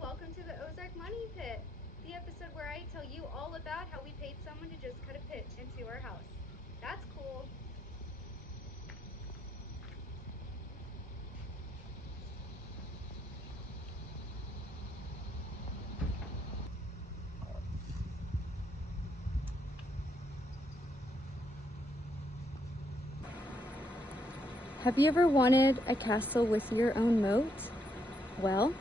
welcome to the Ozark Money Pit, the episode where I tell you all about how we paid someone to just cut a pit into our house. That's cool. Have you ever wanted a castle with your own moat? Well,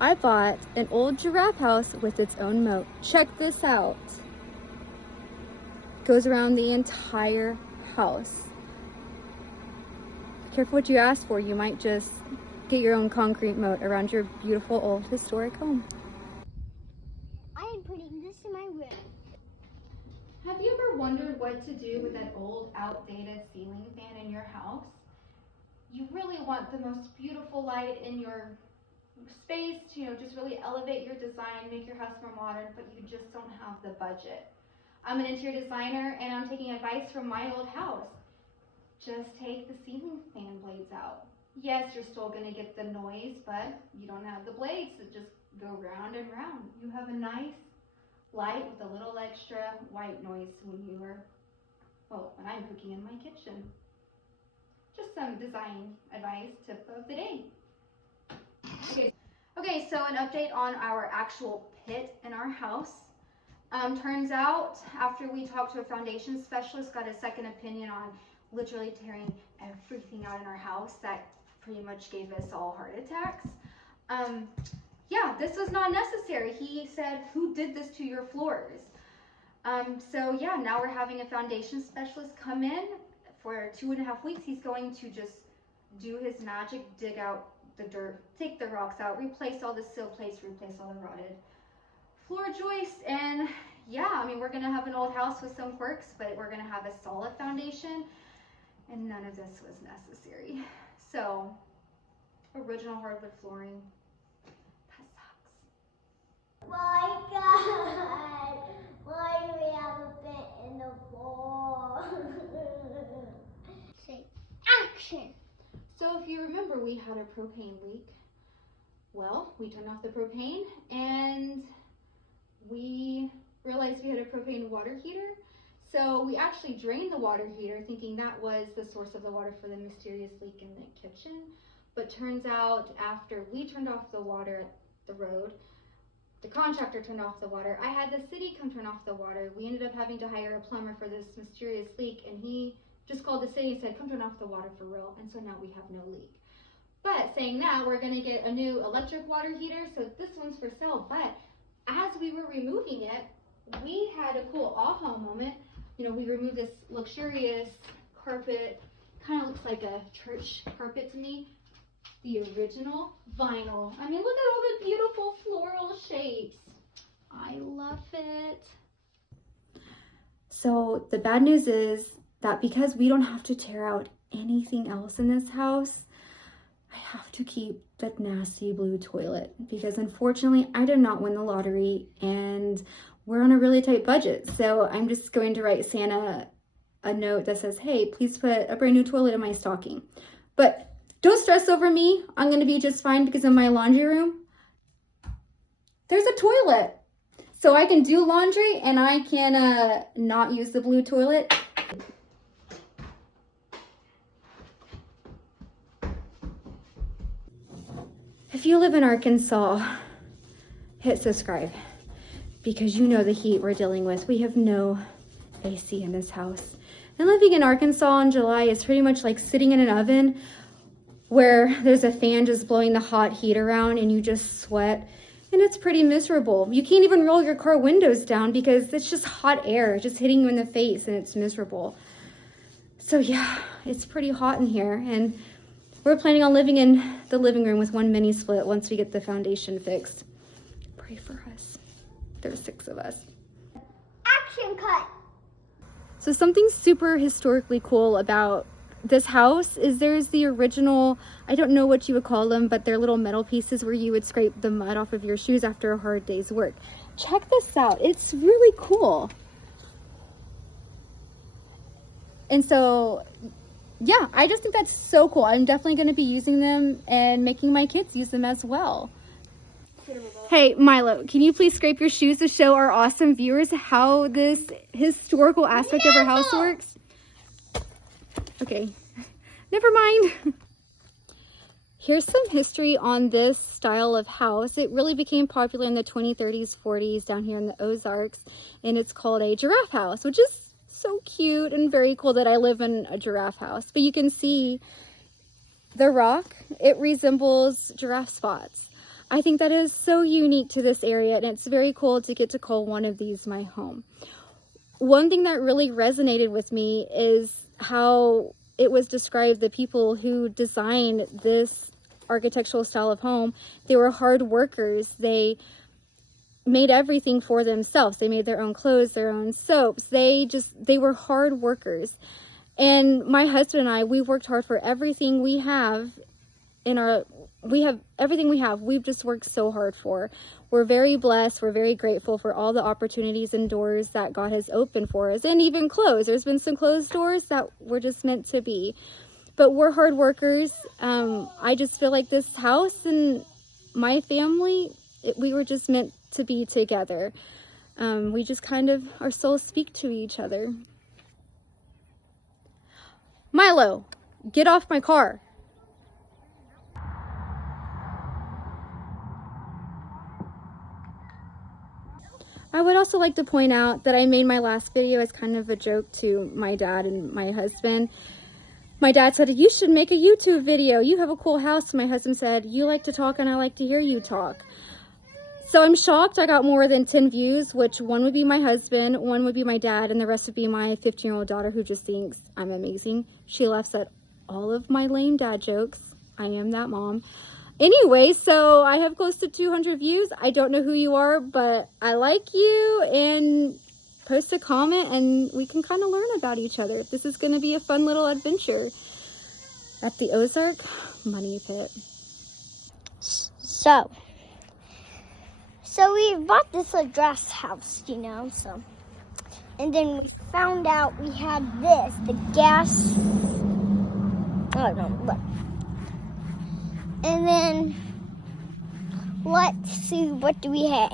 I bought an old giraffe house with its own moat. Check this out. Goes around the entire house. Careful what you ask for. You might just get your own concrete moat around your beautiful old historic home. I am putting this in my room. Have you ever wondered what to do with that old outdated ceiling fan in your house? You really want the most beautiful light in your space to, just really elevate your design, make your house more modern, but you just don't have the budget. I'm an interior designer and I'm taking advice from my old house. Just take the ceiling fan blades out. Yes, you're still gonna get the noise, but you don't have the blades that just go round and round. You have a nice light with a little extra white noise when I'm cooking in my kitchen. Just some design advice, tip of the day. Okay, so an update on our actual pit in our house. Turns out, after we talked to a foundation specialist, got a second opinion on literally tearing everything out in our house, that pretty much gave us all heart attacks. Yeah, this was not necessary. He said, "Who did this to your floors?" So yeah, now we're having a foundation specialist come in for 2.5 weeks. He's going to just do his magic, dig out the dirt, take the rocks out, replace all the sill plates, replace all the rotted floor joists, and yeah, I mean, we're gonna have an old house with some quirks, but we're gonna have a solid foundation, and none of this was necessary. So, original hardwood flooring, that sucks. My God, why do we have a bit in the floor? Say action. So if you remember, we had a propane leak. Well, we turned off the propane and we realized we had a propane water heater. So we actually drained the water heater thinking that was the source of the water for the mysterious leak in the kitchen. But turns out after we turned off the water at the road, the contractor turned off the water. I had the city come turn off the water. We ended up having to hire a plumber for this mysterious leak, and he just called the city and said, "Come turn off the water for real." And so now we have no leak. But saying that, we're gonna get a new electric water heater, so this one's for sale. But as we were removing it, we had a cool aha moment. We removed this luxurious carpet, kind of looks like a church carpet to me. The original vinyl. I mean, look at all the beautiful floral shapes. I love it. So the bad news is that because we don't have to tear out anything else in this house, I have to keep that nasty blue toilet because unfortunately I did not win the lottery and we're on a really tight budget. So I'm just going to write Santa a note that says, "Hey, please put a brand new toilet in my stocking." But don't stress over me. I'm going to be just fine because in my laundry room, there's a toilet. So I can do laundry and I can not use the blue toilet. If you live in Arkansas, hit subscribe because you know the heat we're dealing with. We have no AC in this house. And living in Arkansas in July is pretty much like sitting in an oven where there's a fan just blowing the hot heat around and you just sweat, and it's pretty miserable. You can't even roll your car windows down because it's just hot air just hitting you in the face and it's miserable. So yeah, it's pretty hot in here, and we're planning on living in the living room with one mini split once we get the foundation fixed. Pray for us. There's 6 of us. Action cut. So something super historically cool about this house is there's the original, I don't know what you would call them, but they're little metal pieces where you would scrape the mud off of your shoes after a hard day's work. Check this out. It's really cool. And so, yeah, I just think that's so cool. I'm definitely going to be using them and making my kids use them as well. Hey, Milo, can you please scrape your shoes to show our awesome viewers how this historical aspect of our house works? Okay, never mind. Here's some history on this style of house. It really became popular in the 20s, 30s, 40s down here in the Ozarks, and it's called a giraffe house, which is so cute and very cool that I live in a giraffe house. But you can see the rock, it resembles giraffe spots. I think that is so unique to this area, and it's very cool to get to call one of these my home. One thing that really resonated with me is how it was described, the people who designed this architectural style of home, they were hard workers. They made everything for themselves. They made their own clothes, their own soaps. They were hard workers. And my husband and I, we worked hard for everything we have everything we have. We've just worked so hard for. We're very blessed. We're very grateful for all the opportunities and doors that God has opened for us, and even closed. There's been some closed doors that were just meant to be. But we're hard workers. I just feel like this house and my family, we were just meant to be together. We just kind of, our souls speak to each other. Milo, get off my car. I would also like to point out that I made my last video as kind of a joke to my dad and my husband. My dad said, you should make a YouTube video. You have a cool house. My husband said, you like to talk and I like to hear you talk. So I'm shocked I got more than 10 views, which one would be my husband, one would be my dad, and the rest would be my 15-year-old daughter who just thinks I'm amazing. She laughs at all of my lame dad jokes. I am that mom. Anyway, so I have close to 200 views. I don't know who you are, but I like you, and post a comment and we can kind of learn about each other. This is going to be a fun little adventure at the Ozark Money Pit. So we bought this grass house, you know, so. And then we found out we had this, the gas. Oh, no, look. And then, let's see, what do we have?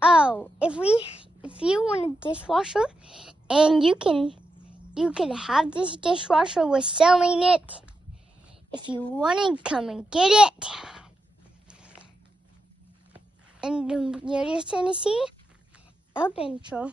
Oh, if you want a dishwasher, and you can have this dishwasher, we're selling it. If you want it, come and get it. And you're just Tennessee, up intro.